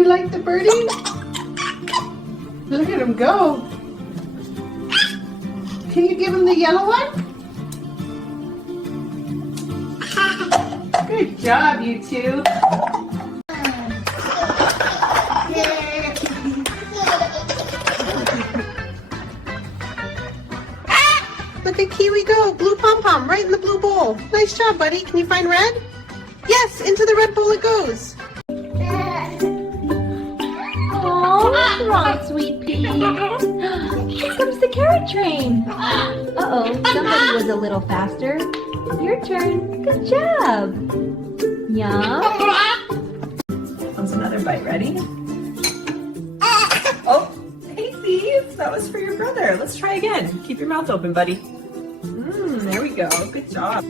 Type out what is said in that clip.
You like the birdie? Look at him go. Can you give him the yellow one? Good job, you two. Look at Kiwi go. Blue pom-pom right in the blue bowl. Nice job, buddy. Can you find red? Yes, into the red bowl it goes. Oh, what's wrong, sweet pea? Here comes the carrot train. Uh-oh, somebody was a little faster. Your turn. Good job. Yum. Comes another bite. Ready? Oh, hey, Steve. That was for your brother. Let's try again. Keep your mouth open, buddy. There we go. Good job.